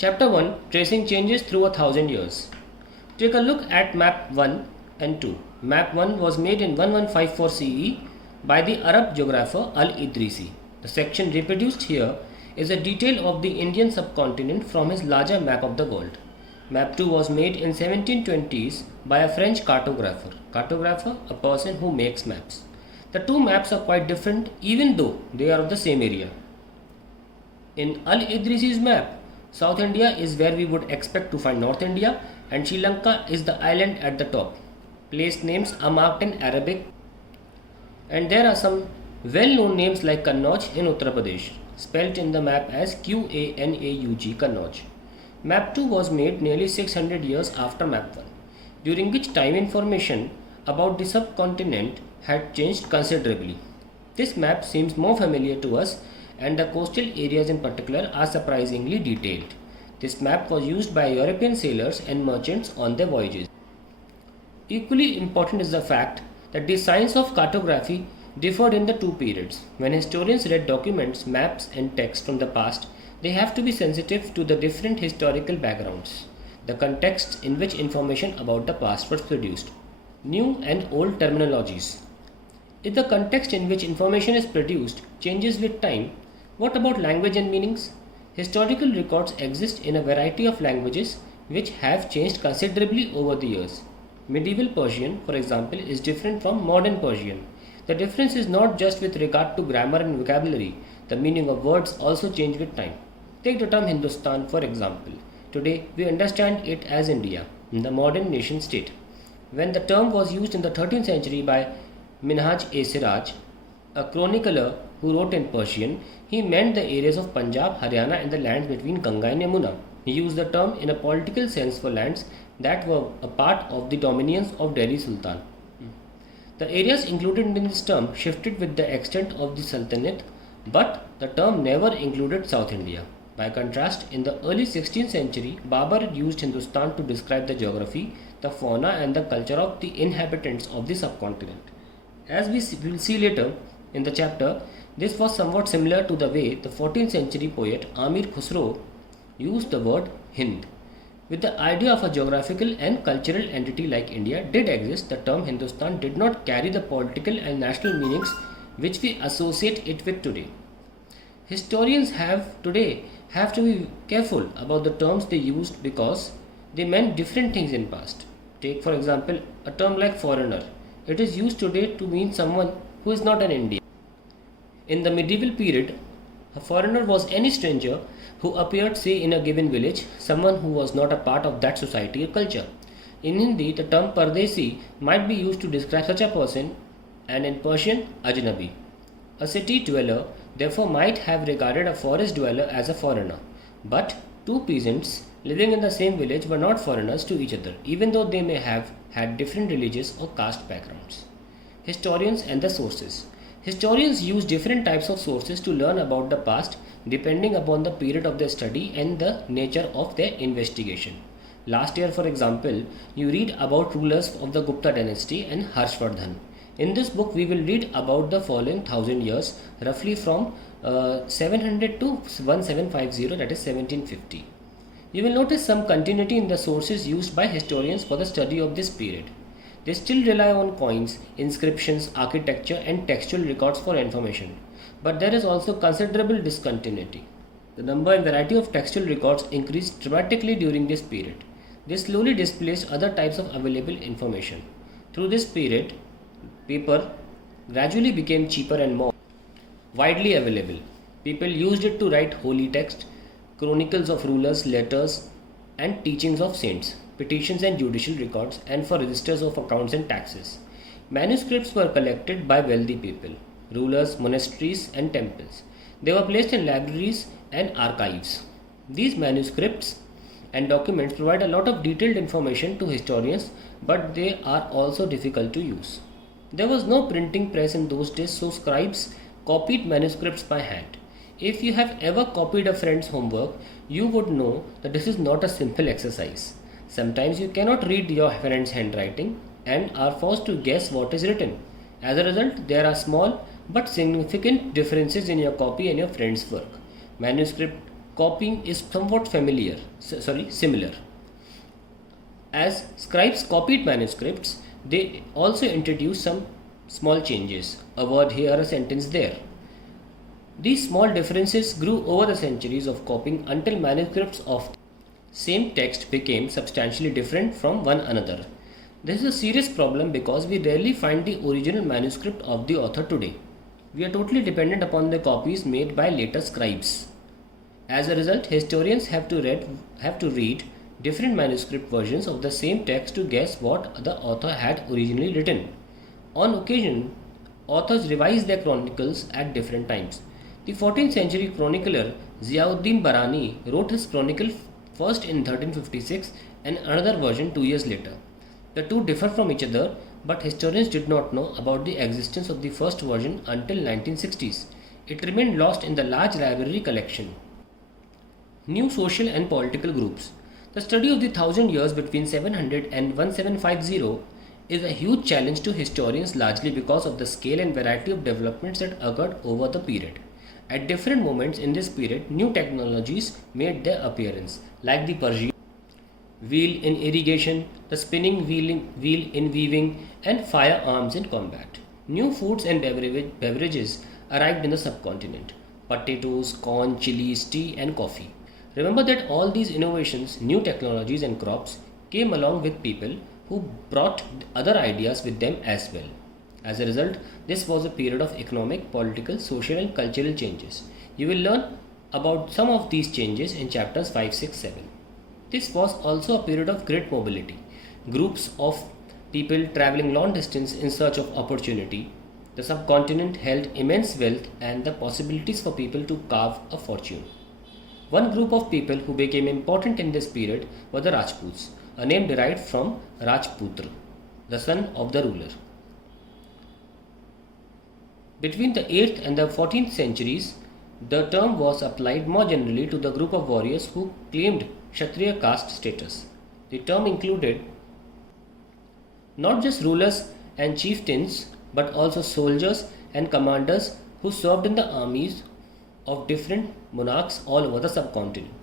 Chapter 1, Tracing Changes Through a Thousand Years. Take a look at Map 1 and 2. Map 1 was made in 1154 CE by the Arab geographer Al-Idrisi. The section reproduced here is a detail of the Indian subcontinent from his larger map of the world. Map 2 was made in 1720s by a French cartographer. Cartographer, a person who makes maps. The two maps are quite different even though they are of the same area. In Al-Idrisi's map, South India is where we would expect to find North India and Sri Lanka is the island at the top. Place names are marked in Arabic and there are some well-known names like Kannauj in Uttar Pradesh, spelt in the map as Qanaug, Kannauj. Map 2 was made nearly 600 years after Map 1, during which time information about the subcontinent had changed considerably. This map seems more familiar to us and the coastal areas in particular are surprisingly detailed. This map was used by European sailors and merchants on their voyages. Equally important is the fact that the science of cartography differed in the two periods. When historians read documents, maps, and texts from the past, they have to be sensitive to the different historical backgrounds, the context in which information about the past was produced, new and old terminologies. If the context in which information is produced changes with time, what about language and meanings? Historical records exist in a variety of languages which have changed considerably over the years. Medieval Persian, for example, is different from modern Persian. The difference is not just with regard to grammar and vocabulary, the meaning of words also change with time. Take the term Hindustan, for example. Today, we understand it as India, the modern nation state. When the term was used in the 13th century by Minhaj-e-Siraj, a chronicler who wrote in Persian, he meant the areas of Punjab, Haryana and the lands between Ganga and Yamuna. He used the term in a political sense for lands that were a part of the dominions of Delhi Sultan. The areas included in this term shifted with the extent of the Sultanate, but the term never included South India. By contrast, in the early 16th century, Babur used Hindustan to describe the geography, the fauna and the culture of the inhabitants of the subcontinent. As we will see later in the chapter, this was somewhat similar to the way the 14th century poet Amir Khusro used the word Hind. With the idea of a geographical and cultural entity like India did exist, the term Hindustan did not carry the political and national meanings which we associate it with today. Historians have to be careful about the terms they used because they meant different things in past. Take for example a term like foreigner. It is used today to mean someone who is not an Indian. In the medieval period, a foreigner was any stranger who appeared, say, in a given village, someone who was not a part of that society or culture. In Hindi, the term Pardesi might be used to describe such a person, and in Persian, Ajnabi. A city dweller, therefore, might have regarded a forest dweller as a foreigner. But two peasants living in the same village were not foreigners to each other, even though they may have had different religious or caste backgrounds. Historians and the sources. Historians use different types of sources to learn about the past depending upon the period of their study and the nature of their investigation. Last year, for example, you read about rulers of the Gupta dynasty and Harshvardhan. In this book, we will read about the following 1000 years, roughly from 700 to 1750, that is 1750. You will notice some continuity in the sources used by historians for the study of this period. They still rely on coins, inscriptions, architecture and textual records for information. But there is also considerable discontinuity. The number and variety of textual records increased dramatically during this period. They slowly displaced other types of available information. Through this period, paper gradually became cheaper and more widely available. People used it to write holy text, chronicles of rulers, letters and teachings of saints, petitions and judicial records, and for registers of accounts and taxes. Manuscripts were collected by wealthy people, rulers, monasteries and temples. They were placed in libraries and archives. These manuscripts and documents provide a lot of detailed information to historians, but they are also difficult to use. There was no printing press in those days, so scribes copied manuscripts by hand. If you have ever copied a friend's homework, you would know that this is not a simple exercise. Sometimes you cannot read your friend's handwriting and are forced to guess what is written. As a result, there are small but significant differences in your copy and your friend's work. Manuscript copying is somewhat similar. As scribes copied manuscripts, they also introduced some small changes, a word here, a sentence there. These small differences grew over the centuries of copying until manuscripts of same text became substantially different from one another. This is a serious problem because we rarely find the original manuscript of the author today. We are totally dependent upon the copies made by later scribes. As a result, historians have to read different manuscript versions of the same text to guess what the author had originally written. On occasion, authors revise their chronicles at different times. The 14th century chronicler Ziauddin Barani wrote his chronicle first in 1356 and another version 2 years later. The two differ from each other, but historians did not know about the existence of the first version until 1960s. It remained lost in the large library collection. New social and political groups. The study of the 1000 years between 700 and 1750 is a huge challenge to historians, largely because of the scale and variety of developments that occurred over the period. At different moments in this period, new technologies made their appearance, like the Persian wheel in irrigation, the spinning wheel in weaving, and firearms in combat. New foods and beverages arrived in the subcontinent: potatoes, corn, chilies, tea, and coffee. Remember that all these innovations, new technologies, and crops came along with people who brought other ideas with them as well. As a result, this was a period of economic, political, social, and cultural changes. You will learn about some of these changes in chapters 5, 6, 7. This was also a period of great mobility. Groups of people traveling long distance in search of opportunity. The subcontinent held immense wealth and the possibilities for people to carve a fortune. One group of people who became important in this period were the Rajputs, a name derived from Rajputra, the son of the ruler. Between the 8th and the 14th centuries, the term was applied more generally to the group of warriors who claimed Kshatriya caste status. The term included not just rulers and chieftains, but also soldiers and commanders who served in the armies of different monarchs all over the subcontinent.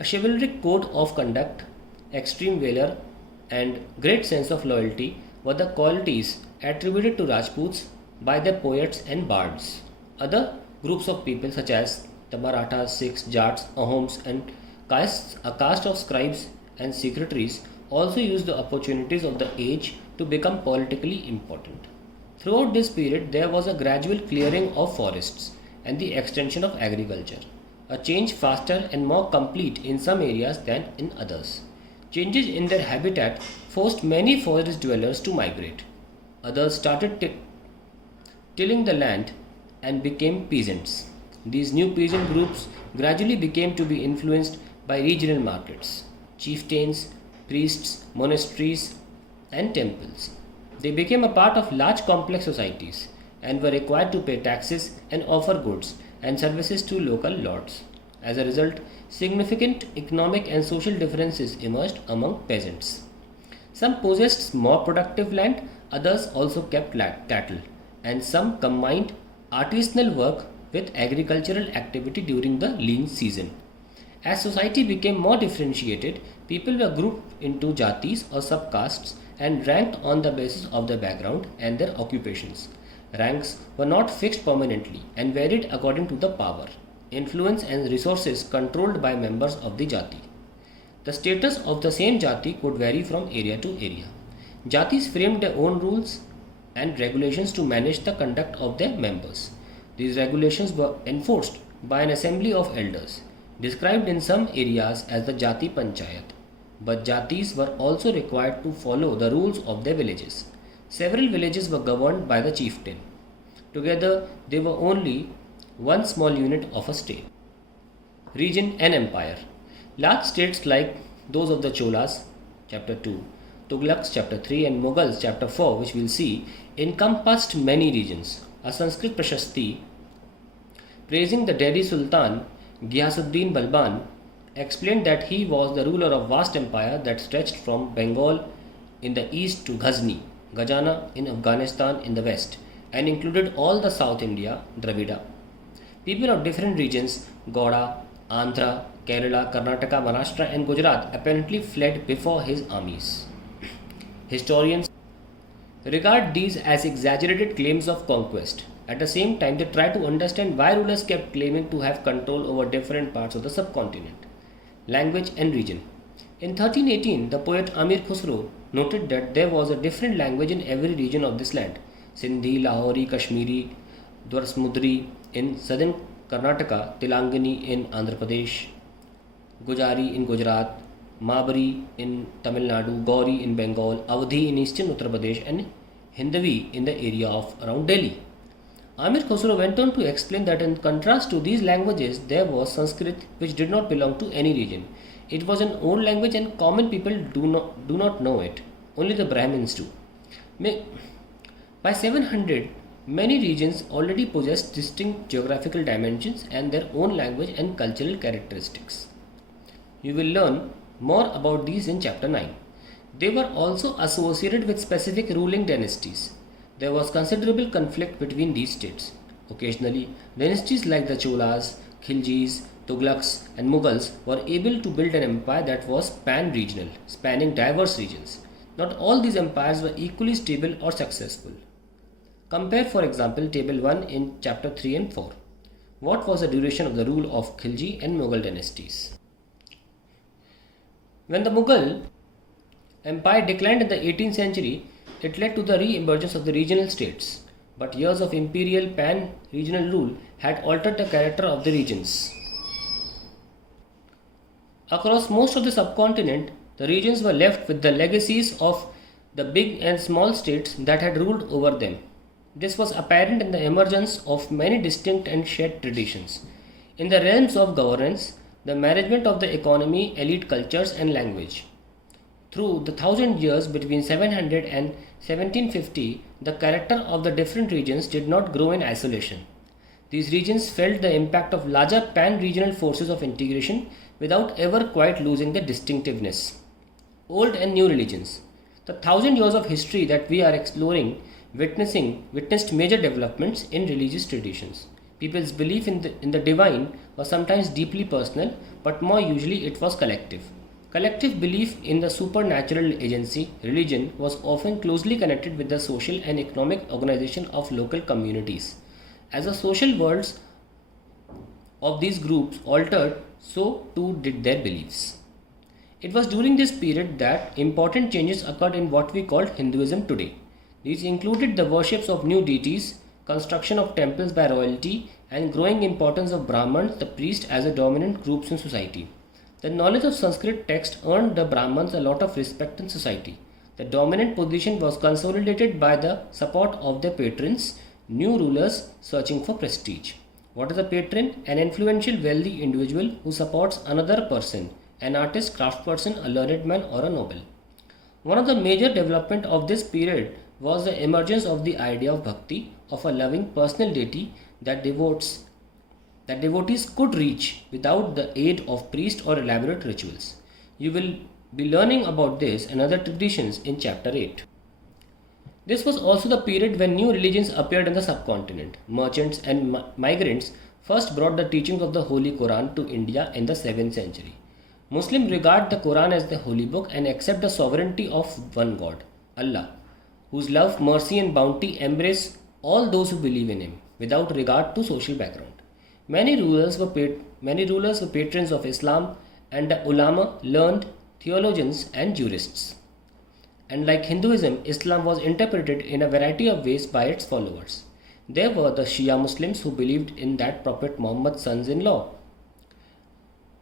A chivalric code of conduct, extreme valor, and great sense of loyalty were the qualities attributed to Rajputs by their poets and bards. Other groups of people such as the Marathas, Sikhs, Jats, Ahoms, and a caste of scribes and secretaries also used the opportunities of the age to become politically important. Throughout this period, there was a gradual clearing of forests and the extension of agriculture, a change faster and more complete in some areas than in others. Changes in their habitat forced many forest dwellers to migrate. Others started tilling the land and became peasants. These new peasant groups gradually became to be influenced by regional markets, chieftains, priests, monasteries, and temples. They became a part of large complex societies and were required to pay taxes and offer goods and services to local lords. As a result, significant economic and social differences emerged among peasants. Some possessed more productive land, others also kept cattle, and some combined artisanal work with agricultural activity during the lean season. As society became more differentiated, people were grouped into jatis or subcastes and ranked on the basis of their background and their occupations. Ranks were not fixed permanently and varied according to the power, influence, and resources controlled by members of the jati. The status of the same jati could vary from area to area. Jatis framed their own rules and regulations to manage the conduct of their members. These regulations were enforced by an assembly of elders, described in some areas as the Jati Panchayat. But jatis were also required to follow the rules of their villages. Several villages were governed by the chieftain. Together, they were only one small unit of a state. Region and empire. Large states like those of the Cholas, chapter 2, Tughlaqs, chapter 3, and Mughals, chapter 4, which we'll see, encompassed many regions. A Sanskrit Prashasti praising the Delhi Sultan Ghiyasuddin Balban explained that he was the ruler of vast empire that stretched from Bengal in the east to Ghazni, Gajana in Afghanistan in the west, and included all the South India, Dravida. People of different regions, Gauda, Andhra, Kerala, Karnataka, Maharashtra, and Gujarat apparently fled before his armies. Historians regard these as exaggerated claims of conquest. At the same time, they try to understand why rulers kept claiming to have control over different parts of the subcontinent, language, and region. In 1318, the poet Amir Khusro noted that there was a different language in every region of this land: Sindhi, Lahori, Kashmiri, Dwarsmudri in southern Karnataka, Telangani in Andhra Pradesh, Gujari in Gujarat, Mabari in Tamil Nadu, Gauri in Bengal, Awadhi in eastern Uttar Pradesh, and Hindavi in the area of around Delhi. Amir Khosrow went on to explain that in contrast to these languages, there was Sanskrit which did not belong to any region. It was an old language and common people do not know it. Only the Brahmins do. By 700, many regions already possessed distinct geographical dimensions and their own language and cultural characteristics. You will learn more about these in chapter 9. They were also associated with specific ruling dynasties. There was considerable conflict between these states. Occasionally, dynasties like the Cholas, Khiljis, Tughlaqs, and Mughals were able to build an empire that was pan-regional, spanning diverse regions. Not all these empires were equally stable or successful. Compare, for example, table 1 in chapter 3 and 4. What was the duration of the rule of Khilji and Mughal dynasties? When the Mughal empire declined in the 18th century, it led to the re-emergence of the regional states. But years of imperial pan-regional rule had altered the character of the regions. Across most of the subcontinent, the regions were left with the legacies of the big and small states that had ruled over them. This was apparent in the emergence of many distinct and shared traditions. In the realms of governance, the management of the economy, elite cultures, and language. Through the 1,000 years between 700 and 1750, the character of the different regions did not grow in isolation. These regions felt the impact of larger pan-regional forces of integration without ever quite losing their distinctiveness. Old and new religions. The 1,000 years of history that we are exploring witnessed major developments in religious traditions. People's belief in the divine was sometimes deeply personal, but more usually it was collective. Collective belief in the supernatural agency, religion, was often closely connected with the social and economic organization of local communities. As the social worlds of these groups altered, so too did their beliefs. It was during this period that important changes occurred in what we call Hinduism today. These included the worships of new deities, construction of temples by royalty, and growing importance of Brahmins, the priests, as a dominant groups in society. The knowledge of Sanskrit text earned the Brahmins a lot of respect in society. The dominant position was consolidated by the support of their patrons, new rulers searching for prestige. What is a patron? An influential, wealthy individual who supports another person, an artist, craftsperson, a learned man, or a noble. One of the major developments of this period was the emergence of the idea of bhakti, of a loving personal deity that devotees could reach without the aid of priests or elaborate rituals. You will be learning about this and other traditions in chapter 8. This was also the period when new religions appeared in the subcontinent. Merchants and migrants first brought the teachings of the Holy Quran to India in the 7th century. Muslims regard the Quran as the holy book and accept the sovereignty of one God, Allah, whose love, mercy, and bounty embrace all those who believe in Him, without regard to social background. Many rulers were patrons of Islam, and the ulama, learned theologians and jurists. And like Hinduism, Islam was interpreted in a variety of ways by its followers. There were the Shia Muslims who believed in that Prophet Muhammad's sons-in-law.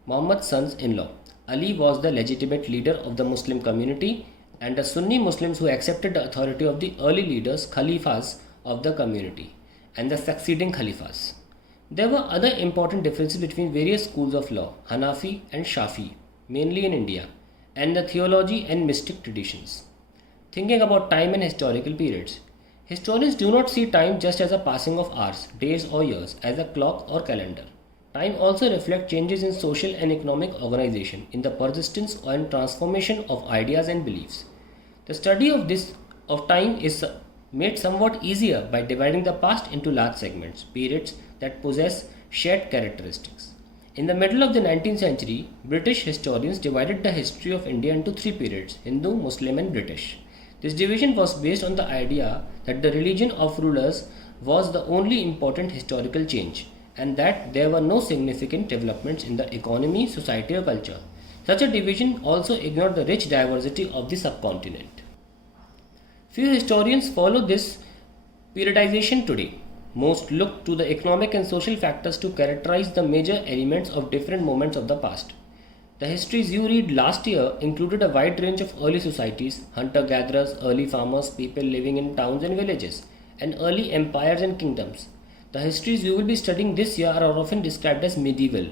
Ali was the legitimate leader of the Muslim community, and the Sunni Muslims who accepted the authority of the early leaders, Khalifas of the community, and the succeeding Khalifas. There were other important differences between various schools of law, Hanafi and Shafi, mainly in India, and the theology and mystic traditions. Thinking about time and historical periods. Historians do not see time just as a passing of hours, days or years, as a clock or calendar. Time also reflects changes in social and economic organization, in the persistence and transformation of ideas and beliefs. The study of time is made somewhat easier by dividing the past into large segments, periods that possess shared characteristics. In the middle of the 19th century, British historians divided the history of India into three periods: Hindu, Muslim, and British. This division was based on the idea that the religion of rulers was the only important historical change and that there were no significant developments in the economy, society, or culture. Such a division also ignored the rich diversity of the subcontinent. Few historians follow this periodization today. Most look to the economic and social factors to characterize the major elements of different moments of the past. The histories you read last year included a wide range of early societies: hunter gatherers, early farmers, people living in towns and villages, and early empires and kingdoms. The histories you will be studying this year are often described as medieval.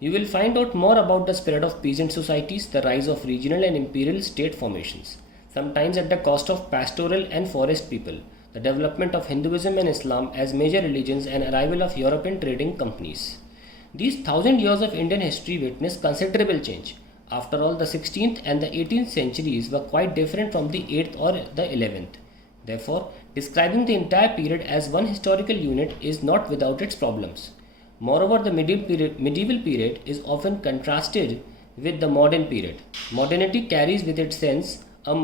You will find out more about the spread of peasant societies, the rise of regional and imperial state formations, sometimes at the cost of pastoral and forest people, the development of Hinduism and Islam as major religions, and arrival of European trading companies. These 1,000 years of Indian history witnessed considerable change. After all, the 16th and the 18th centuries were quite different from the 8th or the 11th. Therefore, describing the entire period as one historical unit is not without its problems. Moreover, the medieval period is often contrasted with the modern period. Modernity carries with it sense of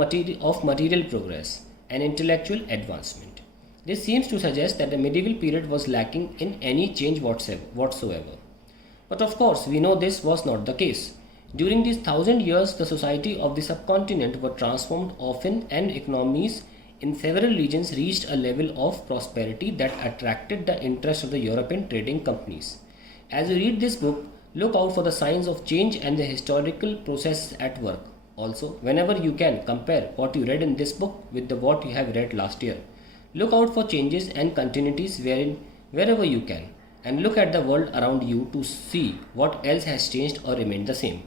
material progress and intellectual advancement. This seems to suggest that the medieval period was lacking in any change whatsoever. But of course, we know this was not the case. During these 1,000 years, the society of the subcontinent were transformed often, and economies in several regions reached a level of prosperity that attracted the interest of the European trading companies. As you read this book, look out for the signs of change and the historical process at work. Also, whenever you can, compare what you read in this book with what you have read last year. Look out for changes and continuities wherever you can, and look at the world around you to see what else has changed or remained the same.